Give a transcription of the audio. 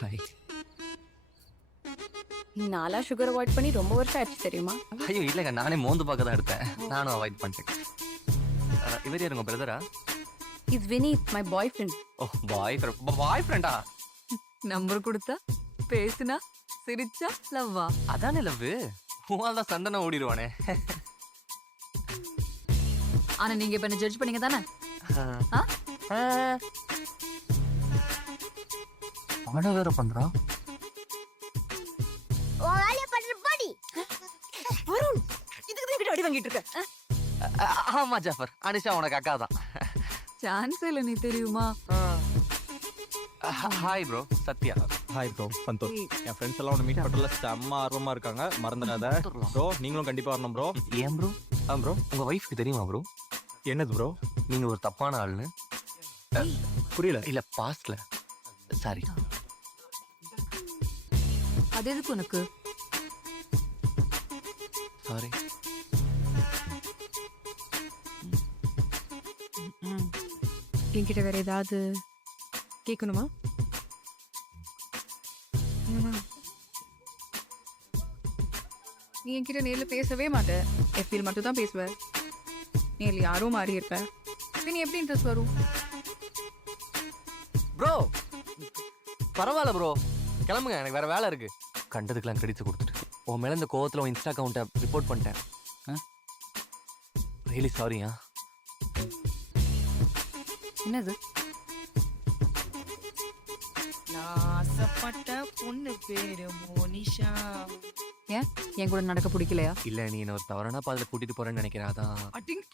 Hi. நாளா sugar avoid பண்ணி ரொம்ப வருஷம் ஆச்சு தெரியுமா? ஐயோ இல்லைங்க, நானே மோந்து பார்க்க தான் எடுத்தேன். நானும் அவாய்ட் பண்ணிட்டேன். இவர் யார், உங்க பிரதரா? Is Vineeth, my boyfriend. Oh பாய் ஃப்ரெண்டா? நம்பர் கொடுத்தா பேசுனா சிரிச்சா லவ்வா? அதானே லவ். உங்களால் தான் சண்டை ஓடிடுவானே. ஆனா நீங்க இப்ப என்ன ஜட்ஜ் பண்ணீங்க தானே? அவன வேற பண்றான். வருண், இதுக்கு தான் அடி வாங்கிட்டு இருக்க. ஆமா ஜாஃபர், அனிஷா உனக்கு அக்கா தான். சான்ஸ் இல்ல, நீ தெரியுமா? Hi bro, Sathya. Hi bro, Santhosh. என் ஃப்ரெண்ட்ஸ் எல்லாம் உன்னை மீட் பண்ணுறதுல செம்ம ஆர்வமாக இருக்காங்க, மறந்துடாத ப்ரோ. நீங்களும் கண்டிப்பாக வரணும் ப்ரோ. ஏன் ப்ரோ? ப்ரோ உங்க ஒய்ஃப்க்கு தெரியுமா ப்ரோ என்னது ப்ரோ? நீங்க ஒரு தப்பான ஆள்னு? புரியல. இல்ல பாஸ்ட்ல. சாரி. அது எதுக்கு உனக்கு? சாரி. என்கிட்ட வேற ஏதாவது கேட்கணுமா? நீ என்கிட்ட நேர்ல பேசவே மாட்ட, எஃபில் மட்டும் தான் பேசுவ. நேர்ல யாரும் மாறி இருப்ப, நீ எப்படி இன்ட்ரெஸ்ட் வரும்? ப்ரோ பரவாயில்ல ப்ரோ, கிளம்புங்க, எனக்கு வேற வேலை இருக்கு. கண்டதுக்கெல்லாம் கிரெடிட்ஸ் கொடுத்துட்டு உன் மேல இந்த கோவத்துல உன் இன்ஸ்டா அக்கௌண்ட்டை ரிப்போர்ட் பண்ணிட்டேன். ரியலி சாரியா. என்னது? நான் ஆசைப்பட்ட பொண்ணு பேரு மோனிஷா. ஏன் என் கூட நடக்க பிடிக்கலையா? இல்ல, நீ என்ன ஒரு தவறான பாதையில கூட்டிட்டு போறேன்னு நினைக்கிறேன். அதான். அட்டிங்